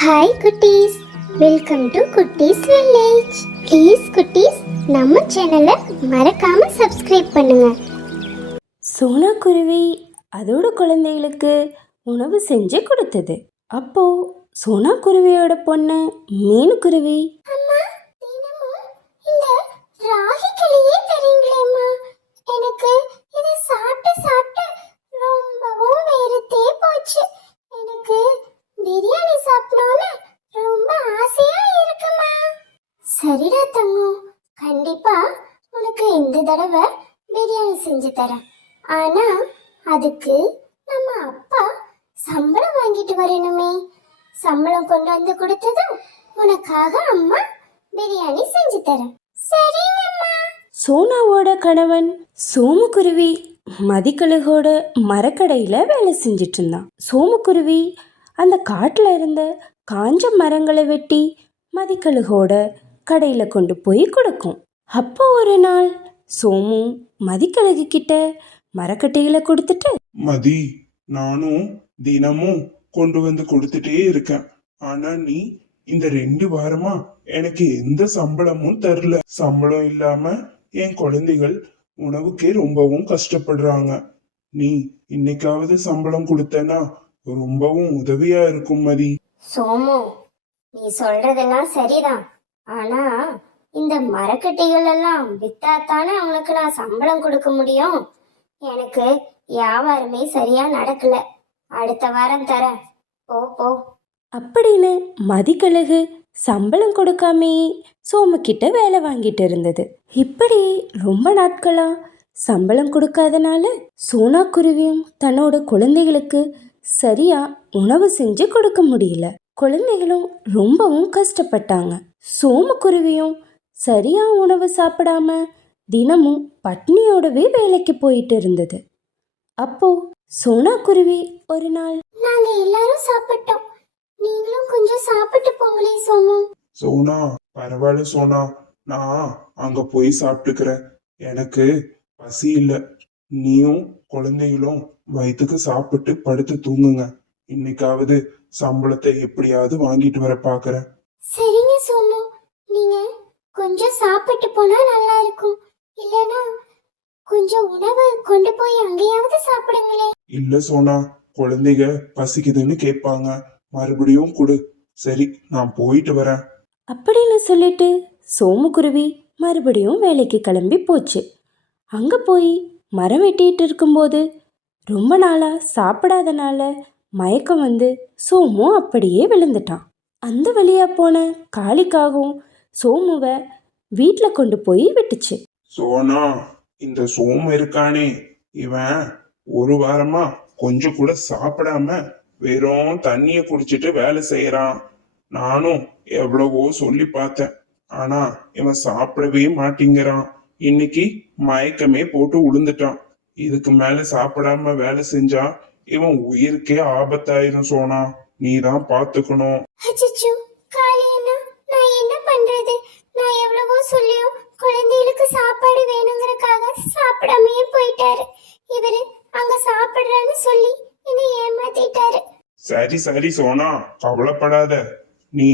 Hi குட்டீஸ், welcome to குட்டீஸ் village. Please குட்டீஸ், நம்ம சேனலை மறக்காம சப்ஸ்கிரைப் பண்ணுங்க. சோனா குருவி அதோட குழந்தைகளுக்கு உணவு செஞ்சு கொடுத்தது. அப்போ சோனா குருவியோட பொண்ணு மீனுக்குருவி, அம்மா, தினமும் இந்த ராகி களியே தரீங்களேம்மா. எனக்கு இதை சாப்பிட்டு சாப்பிட்டு ரொம்பவும் வெறுத்தே போச்சு. எனக்கு பிரியாணி சாப்பிடணும்னு ரொம்ப ஆசையா இருக்குமா. சரிடா தங்கம், கண்டிப்பா உனக்கு இந்த தடவை பிரியாணி செஞ்சு தரேன். ஆனா அதுக்கு நம்ம அப்பா சம்பளம் வாங்கிட்டு வரணுமே. சம்பளம் கொண்டு வந்து கொடுத்ததும் உனக்காக அம்மா பிரியாணி செஞ்சு தரேன். சரிங்கம்மா. சோனாவோட கணவன் சோமுக்குருவி மதிக்கழுகோட மரக்கடையில் வேலை செஞ்சிட்டு இருந்தான். சோமுக்குருவி அந்த காட்டில் இருந்த காஞ்ச மரங்களை வெட்டி மதிக்கழுகோட கடையில் கொண்டு போய் கொடுக்கும். அப்போ ஒரு நாள் சோமு மதிக்கழுகு கிட்ட மரக்கட்டைகளை கொடுத்துட்டு, மதி, நானும் தினமும் கொண்டு வந்து கொடுத்துட்டே இருக்கேன். ஆனா நீ இந்த 2 வாரமா எனக்கு எந்த சம்பளமும் தரல. சம்பளம் இல்லாம என் குழந்தைகள் உணவுக்கே ரொம்பவும் கஷ்டப்படுறாங்க. நீ இன்னைக்காவது சம்பளம் கொடுத்தனா ரொம்பவும் உதவியா இருக்கும் மதி. சோமு, நீ சொல்றதெல்லாம் சரிதான். ஆனா இந்த மரக்கட்டைகள் எல்லாம் வித்தாத்தானே அவனுக்கு நான் சம்பளம் கொடுக்க முடியும். எனக்கு வியாபாரமே சரியா நடக்கல. அடுத்த வாரம் தரேன், போ போ. அப்படின்னு மதிக்கழுகு சம்பளம் கொடுக்காமையே சோமு கிட்ட வேலை வாங்கிட்டு இருந்தது. இப்படி ரொம்ப நாட்களா சம்பளம் கொடுக்காதனால சோனா குருவியும் தன்னோட குழந்தைகளுக்கு சரியா உணவு செஞ்சு கொடுக்க முடியல. குழந்தைகளும் ரொம்பவும் கஷ்டப்பட்டாங்க. சோமு குருவியும் சரியா உணவு சாப்பிடாம தினமும் பட்னியோடவே வேலைக்கு போயிட்டு இருந்தது. அப்போ சோனா குருவி ஒரு நாள், நாங்க எல்லாரும் சாப்பிட்டோம், நீங்களும் கொஞ்சம் சாப்பிட்டு போங்களே சோமு. சோனா, பரவாயில்ல சோனா, நான் அங்க போய் சாப்பிட்டுக்கிறேன். எனக்கு பசி இல்ல. நீயும் குழந்தைகளும் வயிற்றுக்கு சாப்பிட்டு படுத்து தூங்குங்க. இன்னைக்காவது சம்பளத்தை எப்படியாவது வாங்கிட்டு வர பாக்குறேன். சரிங்க சோமு, நீங்க கொஞ்சம் சாப்பிட்டு போனா நல்லா இருக்கும். இல்லனா கொஞ்சம் உணவு கொண்டு போய் அங்கேயாவது சாப்பிடுங்களே. இல்ல சோனா, குழந்தைங்க பசிக்குதுன்னு கேட்பாங்க, மறுபடியும் கொடு. சரி, நான் போயிட்டு வரேன். அப்படின்னு சொல்லிட்டு சோமுக்குருவி மறுபடியும் வேலைக்கு கிளம்பி போச்சு. அங்கே போய் மரம் வெட்டிட்டு இருக்கும்போது ரொம்ப நாளாக சாப்பிடாதனால மயக்கம் வந்து சோமு அப்படியே விழுந்துட்டான். அந்த வழியாக போன காளிக்காகவும் சோமுவை வீட்டில் கொண்டு போய் விட்டுச்சு. சோனா, இந்த சோமு இருக்கானே, இவன் ஒரு வாரமா கொஞ்சம் கூட சாப்பிடாம வெறும் தண்ணிய குடிச்சிட்டு வேலை செய்யறான். நானும் எவ்வளவோ சொல்லி பார்த்தேன், ஆனா இவன் சாப்பிடவே மாட்டேங்கிறான். இன்னைக்கு மயக்கமே போட்டு உளுந்துட்டான். இதுக்கு மேல சாப்பிடாம வேலை செஞ்சா இவன் உயிருக்கே ஆபத்தாயிரும். சோனா, நீ தான் பாத்துக்கணும். அச்சச்சோ, காளியண்ணா, நான் என்ன பண்றது? நான் எவ்வளவோ சொல்லியும் குழந்தைகளுக்கு சாப்பாடு வேணுங்கறக்காக சாப்பிடாமயே போயிட்டாரு. இவரு அங்க சாப்பிடுறேன்னு சொல்லி என்னை ஏமாத்திட்டாரு. சரி சரி சோனா, கவலைப்படாத. நீ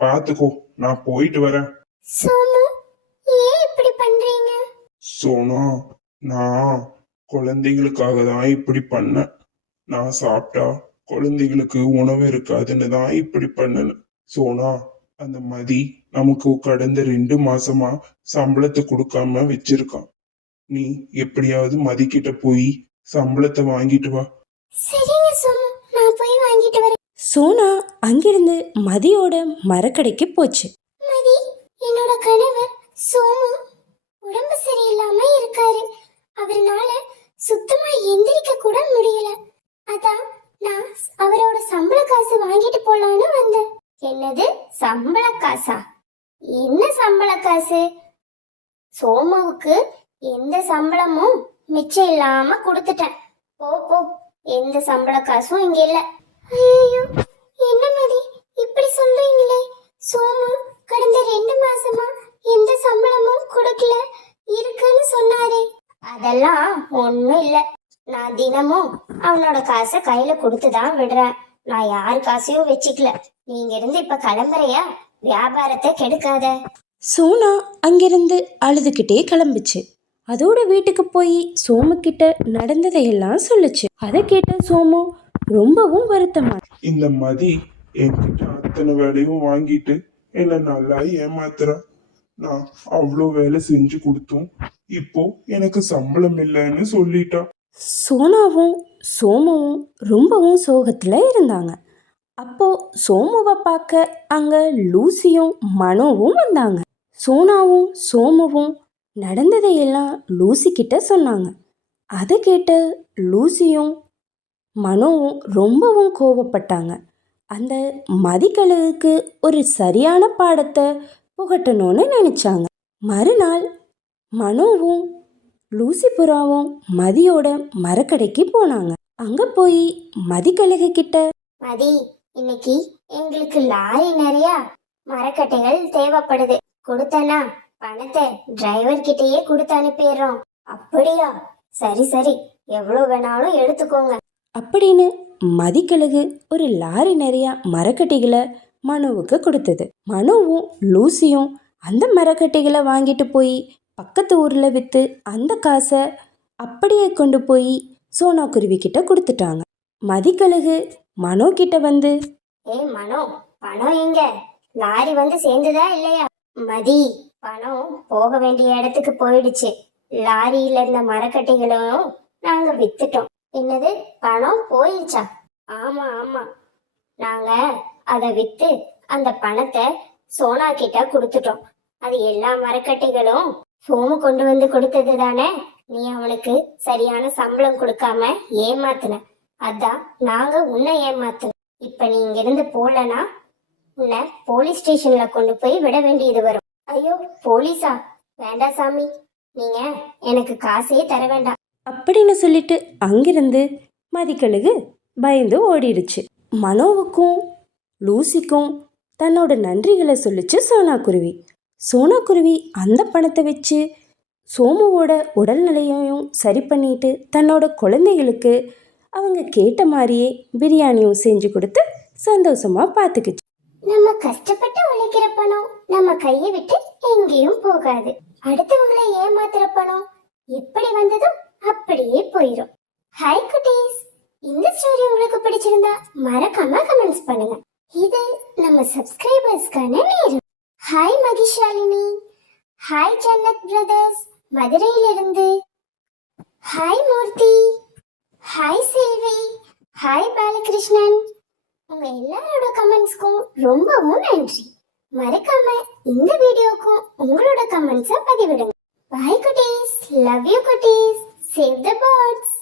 பாத்துக்கோ, நான் போயிட்டு வரேன். சோமு, ஏன் இப்படி பண்றீங்க? சோனா, நான் குழந்தைகளுக்காக தான் இப்படி பண்ணேன். நான் சாப்பிட்டா குழந்தைகளுக்கு உணவு இருக்காதுன்னு தான் இப்படி பண்ணேன். சோனா, அந்த மதி நமக்கு கடந்த 2 மாசமா சம்பளத்தை கொடுக்காம வச்சிருக்கான். நீ எப்படியாவது மதிக்கிட்ட போய் சம்பளத்தை வாங்கிட்டு வா. சரிங்க சோமு, நான் போய் வாங்கிட்டு வரேன். சோனா அங்கிருந்து மதியோட மரக்கடைக்கு போச்சு. மதி, என்னோட கணவர் சோமு உடம்பு சரியில்லாம இருக்காரு. அவர்னால சுத்தமா எந்திரிக்க கூட முடியல. அதான் நான் அவரோட சம்பள காசு வாங்கிட்டு போலான்னு வந்தேன். என்னது சம்பள காசா? என்ன சம்பள காசு? சோமுவுக்கு எந்த சம்பளமும் மிச்சம் இல்லாம கொடுத்துட்டேன். போ போ, எந்த சம்பள காசும் இங்க இல்ல. ஐயோ, என்ன மதி இப்படி சொல்றீங்களே? சோமு கடந்த 2 மாசமா எந்த சம்பளமும் கொடுக்கல இருக்குன்னு சொன்னாரே. அதெல்லாம் ஒண்ணும் இல்ல. நான் தினமும் அவனோட காசை கையில கொடுத்துதான் விடுறேன். நான் யாரு காசையும் வச்சுக்கல. நீங்க இருந்து இப்ப கிளம்புறையா? வியாபாரத்தை கெடுக்காத. சோனா அங்கிருந்து அழுதுகிட்டே கிளம்புச்சு. அதோட வீட்டுக்கு போய் சோமு கிட்ட நடந்ததையெல்லாம் சொல்லுச்சு. அதை கேட்ட சோமு ரொம்பவும் வருத்தமா, இந்த மதி என்கிட்ட அத்தனை வேலையும் வாங்கிட்டு என்ன நல்லா ஏமாத்துறா. நான் அவ்வளோ வேலை செஞ்சு கொடுத்தும் இப்போ எனக்கு சம்பளம் இல்லைன்னு சொல்லிட்டா. சோனாவும் சோமுவும் ரொம்பவும் சோகத்துல இருந்தாங்க. அப்போ சோமுவை பார்க்க அங்க லூசியும் மனோவும் வந்தாங்க. சோனாவும் சோமுவும் நடந்ததையெல்லாம் லூசி கிட்ட சொன்னாங்க. அதை கேட்ட லூசியும் மனோவும் ரொம்பவும் கோவப்பட்டாங்க. அந்த மதிக்கழுகுக்கு ஒரு சரியான பாடத்தை புகட்டணும்னு நினைச்சாங்க. மறுநாள் மனோவும் லூசி புறாவும் மதியோட மரக்கடைக்கு போனாங்க. அங்க போய் மதிக்கழுகு கிட்ட, மதி, இன்னைக்கு எங்களுக்கு லாரி நிறைய மரக்கட்டைகள் தேவைப்படுது. கொடுத்தனா பணத்தை டிரைவர் கிட்டயே கொடுத்து அனுப்பிடுறோம். அப்படியா? சரி சரி, எவ்வளவு வேணாலும் எடுத்துக்கோங்க அப்படின்னு மதிக்கழுகு ஒரு லாரி நிறைய மரக்கட்டைகளை மனுவுக்கு கொடுத்தது. மனுவும் லூசியும் அந்த மரக்கட்டைகளை வாங்கிட்டு போய் பக்கத்து ஊரில் விற்று அந்த காசை அப்படியே கொண்டு போய் சோனா குருவி கிட்ட கொடுத்துட்டாங்க. மதிக்கழுகு மனோ கிட்ட வந்து, ஏய் மனோ, பணம் எங்க? லாரி வந்து சேர்ந்துதா இல்லையா? மதி, பணம் போக வேண்டிய இடத்துக்கு போயிடுச்சு. லாரியில இருந்த மரக்கட்டைகளும் நாங்க வித்துட்டோம். என்னது, பணம் போயிடுச்சா? ஆமா ஆமா, நாங்க அதை வித்து அந்த பணத்தை சோனா கிட்ட கொடுத்துட்டோம். அது எல்லா மரக்கட்டைகளும் சோமு கொண்டு வந்து கொடுத்தது தானே. நீ அவனுக்கு சரியான சம்பளம் கொடுக்காம ஏமாத்துன. அதான் நாங்க உன்னை ஏமாத்துனோம். இப்ப நீ இங்க இருந்து போலனா உன்னை போலீஸ் ஸ்டேஷன்ல கொண்டு போய் விட வேண்டியது வரும். ஐயோ, போலீஸா? வேண்டாம் சாமி, நீங்க எனக்கு காசே தர வேண்டாம் அப்படின்னு சொல்லிட்டு அங்கிருந்து மதிக்கழுகு பயந்து ஓடிடுச்சு. மனோவுக்கும் லூசிக்கும் தன்னோட நன்றிகளை சொல்லிச்சு சோனா குருவி. சோனா குருவி அந்த பணத்தை வச்சு சோமுவோட உடல்நிலையையும் சரி பண்ணிட்டு தன்னோட குழந்தைகளுக்கு அவங்க கேட்ட மாதிரியே பிரியாணியும் செஞ்சு கொடுத்து சந்தோஷமா பார்த்துக்குச்சு. நம்ம கஷ்டப்பட்டு உழைக்கிற பணம் நம்ம கையை விட்டு எங்கேயும் போகாது. அடுத்தவங்களை ஏமாத்துற பணம் எப்படி வந்ததும் அப்படியே போயிடும். ஹாய் குட்டீஸ், இந்த ஸ்டோரி உங்களுக்கு பிடிச்சிருந்தா மறக்காம கமெண்ட்ஸ் பண்ணுங்க. இது நம்ம சப்ஸ்கிரைபர்ஸ்க்கான நேரம். ஹாய் மகிஷாலினி, ஹாய் ஜன்னத் பிரதர்ஸ் மதுரையிலிருந்து, ஹாய் மூர்த்தி, ஹாய் செல்வி, ஹாய் பாலகிருஷ்ணன். உங்க எல்லாரோட கமெண்ட்ஸ்க்கும் ரொம்பவும் நன்றி. மறக்காம இந்த வீடியோக்கும் உங்களோட கமெண்ட்ஸை பதிவிடுங்க. பாய் குட்டீஸ், லவ் யூ குட்டீஸ், சேவ் த பேர்ட்ஸ்.